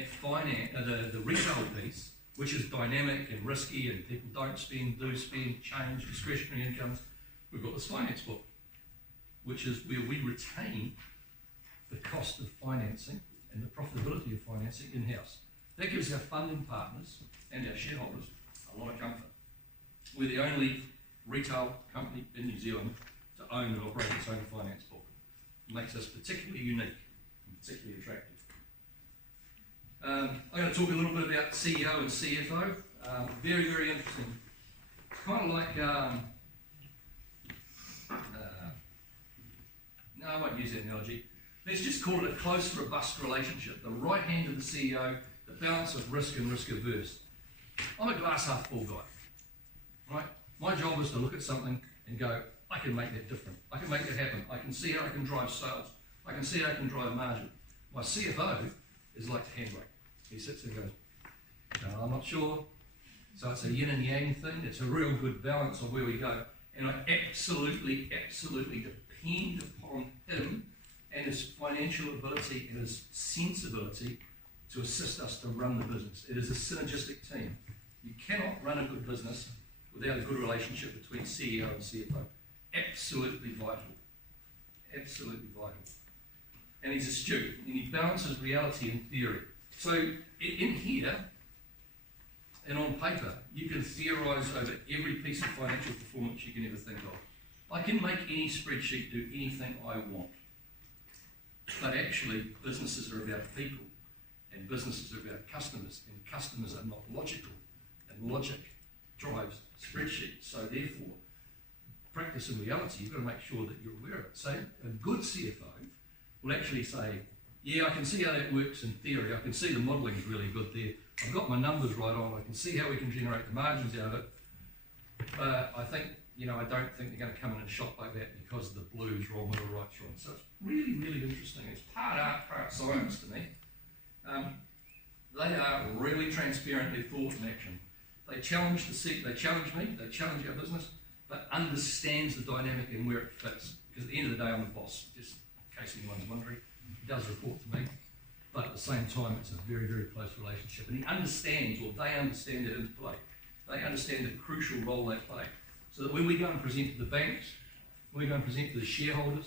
that the retail piece, which is dynamic and risky, and people don't spend, do spend, change, discretionary incomes, we've got this finance book, which is where we retain the cost of financing and the profitability of financing in-house. That gives our funding partners and our shareholders a lot of comfort. We're the only retail company in New Zealand to own and operate its own finance book. It makes us particularly unique and particularly attractive. I'm going to talk a little bit about CEO and CFO. Very, very interesting. Kind of like, no, I won't use that analogy. Let's just call it a close, robust relationship. The right hand of the CEO, the balance of risk and risk averse. I'm a glass half full guy, right? My job is to look at something and go, I can make that different. I can make that happen. I can see how I can drive sales. I can see how I can drive margin. My CFO is like the handbrake. He sits there and goes, no, I'm not sure. So it's a yin and yang thing. It's a real good balance of where we go. And I absolutely, absolutely depend upon him and his financial ability and his sensibility to assist us to run the business. It is a synergistic team. You cannot run a good business without a good relationship between CEO and CFO. Absolutely vital. Absolutely vital. And he's astute, and he balances reality and theory. So in here, and on paper, you can theorise over every piece of financial performance you can ever think of. I can make any spreadsheet do anything I want. But actually, businesses are about people, and businesses are about customers, and customers are not logical, and logic drives spreadsheets. So therefore, practice and reality, you've got to make sure that you're aware of it. So a good CFO will actually say, yeah, I can see how that works in theory. I can see the modelling is really good there. I've got my numbers right on. I can see how we can generate the margins out of it. But I think, I don't think they're going to come in and shop like that because the blue's wrong or the right's wrong. So it's really, really interesting. It's part art, part science to me. They are really transparently thought and action. They challenge they challenge me, they challenge our business, but understands the dynamic and where it fits. Because at the end of the day, I'm the boss, just in case anyone's wondering. He does report to me, but at the same time, it's a very, very close relationship. And he understands, or they understand it interplay. They understand the crucial role they play. So that when we go and present to the banks, when we go and present to the shareholders,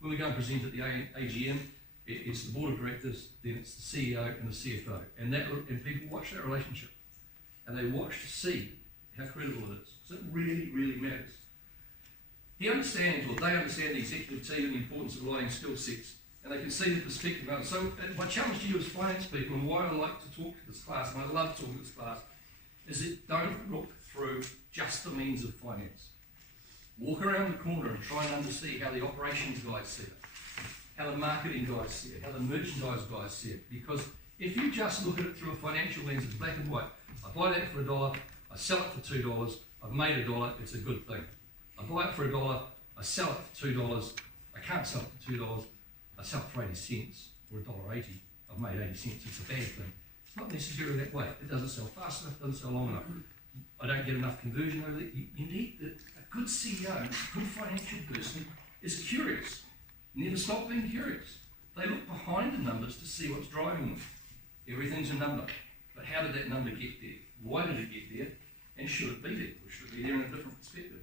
when we go and present at the AGM, it's the board of directors, then it's the CEO and the CFO. And people watch that relationship. And they watch to see how credible it is. So it really, really matters. He understands, or they understand the executive team and the importance of aligning skill sets. And they can see the perspective of it. So my challenge to you as finance people, and why I like to talk to this class, and I love talking to this class, is that don't look through just the means of finance. Walk around the corner and try and understand how the operations guys see it, how the marketing guys see it, how the merchandise guys see it. Because if you just look at it through a financial lens, it's black and white. I buy that for $1, I sell it for $2, I've made $1, it's a good thing. I buy it for $1, I sell it for $2, I can't sell it for $2, I sell it for 80 cents or $1.80, I've made 80 cents, it's a bad thing. It's not necessarily that way. It doesn't sell fast enough, it doesn't sell long enough. I don't get enough conversion over it. You need a good CEO, a good financial person is curious. Never stop being curious. They look behind the numbers to see what's driving them. Everything's a number. But how did that number get there? Why did it get there? And should it be there? Or should it be there in a different perspective?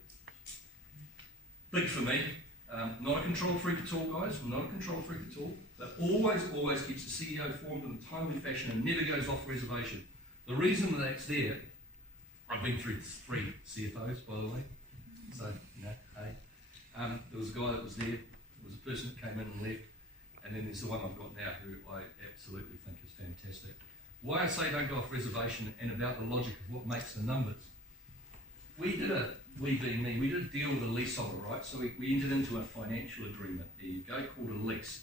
Big for me. Not a control freak at all, guys. Not a control freak at all. But always keeps the CEO formed in a timely fashion and never goes off reservation. The reason that's there, I've been through 3 CFOs, by the way. So, hey. There was a guy that was there. There was a person that came in and left. And then there's the one I've got now who I absolutely think is fantastic. Why I say don't go off reservation and about the logic of what makes the numbers. We did a deal with a leaseholder, right? So we entered into a financial agreement, there you go, called a lease.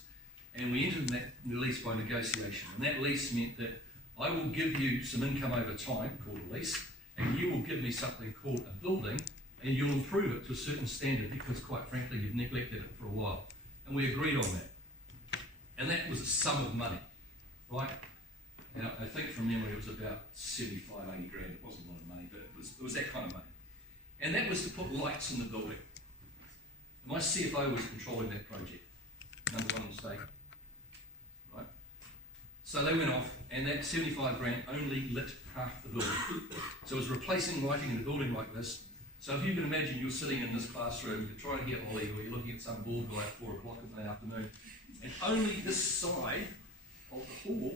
And we entered that lease by negotiation. And that lease meant that I will give you some income over time, called a lease, and you will give me something called a building, and you'll improve it to a certain standard because, quite frankly, you've neglected it for a while. And we agreed on that. And that was a sum of money, right? And I think from memory it was about 75, 80 grand. It wasn't a lot of money, but it was that kind of money. And that was to put lights in the building. My CFO was controlling that project. Number one mistake, right? So they went off, and that 75 grand only lit half the building. So it was replacing lighting in a building like this. So if you can imagine you're sitting in this classroom, you're trying to get Ollie, or you're looking at some board guy at 4 o'clock in the afternoon, and only this side of the hall,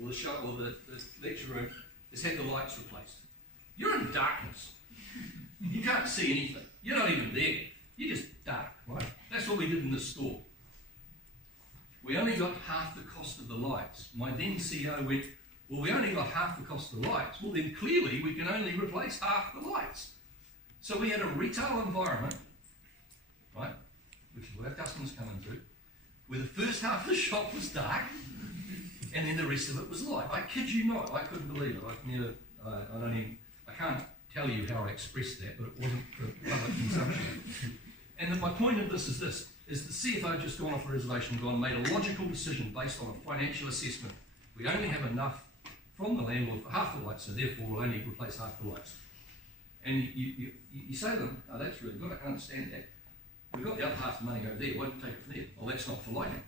or the show, or the lecture room, has had the lights replaced. You're in darkness. You can't see anything. You're not even there. You're just dark, right? That's what we did in this store. We only got half the cost of the lights. My then CEO went, well, we only got half the cost of the lights. Well, then clearly we can only replace half the lights. So we had a retail environment, right, which is what our customers come into, where the first half of the shop was dark, and then the rest of it was light. I kid you not, I couldn't believe it. I can't tell you how I expressed that, but it wasn't for public consumption. And then my point of this, is the CFO just gone off a reservation and gone and made a logical decision based on a financial assessment. We only have enough from the landlord for half the lights, so therefore we'll only replace half the lights. And you say to them, oh, that's really good, I can understand that. We've got the other half of the money over there, why don't you take it from there? Well, that's not for lighting.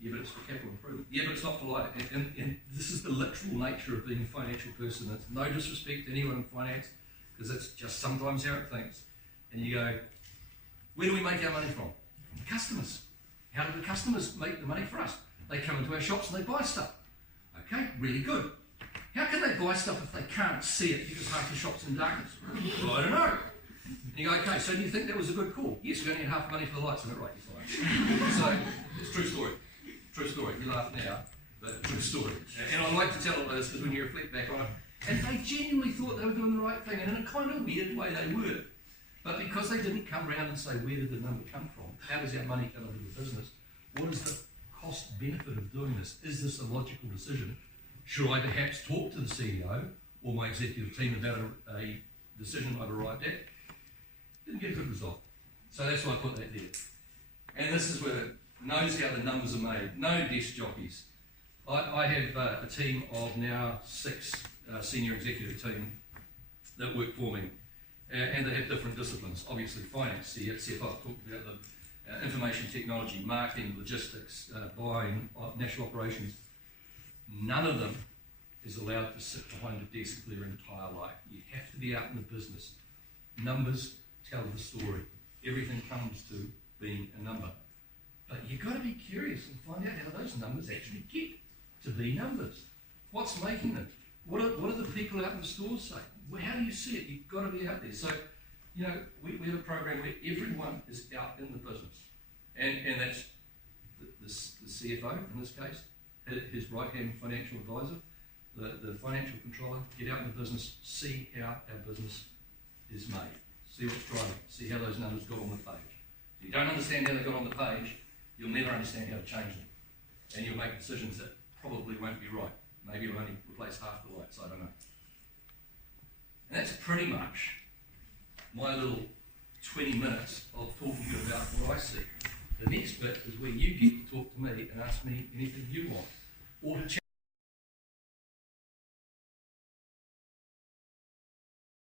Yeah, but it's for capital improvement. Yeah, but it's not for lighting. And this is the literal nature of being a financial person. It's no disrespect to anyone in finance, because it's just sometimes how it thinks. And you go, where do we make our money from? From the customers. How do the customers make the money for us? They come into our shops and they buy stuff. Okay, really good. How can they buy stuff if they can't see it because half the shop's in darkness? Well, I don't know. And you go, okay, so do you think that was a good call? Yes, we only had half the money for the lights on it, right? You're fine. So, it's a true story. True story. You laugh now, but true story. And I like to tell it this because when you reflect back on it, and they genuinely thought they were doing the right thing, and in a kind of weird way they were. But because they didn't come around and say, where did the number come from? How does our money come into the business? What is the cost benefit of doing this? Is this a logical decision? Should I perhaps talk to the CEO or my executive team about a decision I've arrived at? Didn't get a good result. So that's why I put that there. And this is where it knows how the numbers are made. No desk jockeys. I have a team of now 6 senior executive team that work for me. And they have different disciplines. Obviously finance, CFO, I've talked about the information technology, marketing, logistics, buying, national operations. None of them is allowed to sit behind a desk for their entire life. You have to be out in the business. Numbers tell the story. Everything comes to being a number. But you've got to be curious and find out how those numbers actually get to be numbers. What's making them? What do the people out in the stores say? Well, how do you see it? You've got to be out there. So, we have a program where everyone is out in the business. And that's the CFO, in this case, his right-hand financial advisor, the financial controller, get out in the business, see how our business is made, see what's driving, see how those numbers got on the page. If you don't understand how they got on the page, you'll never understand how to change them. And you'll make decisions that probably won't be right. Maybe you'll only replace half the lights, I don't know. And that's pretty much my little 20 minutes of talking about what I see. The next bit is where you get to talk to me and ask me anything you want, or to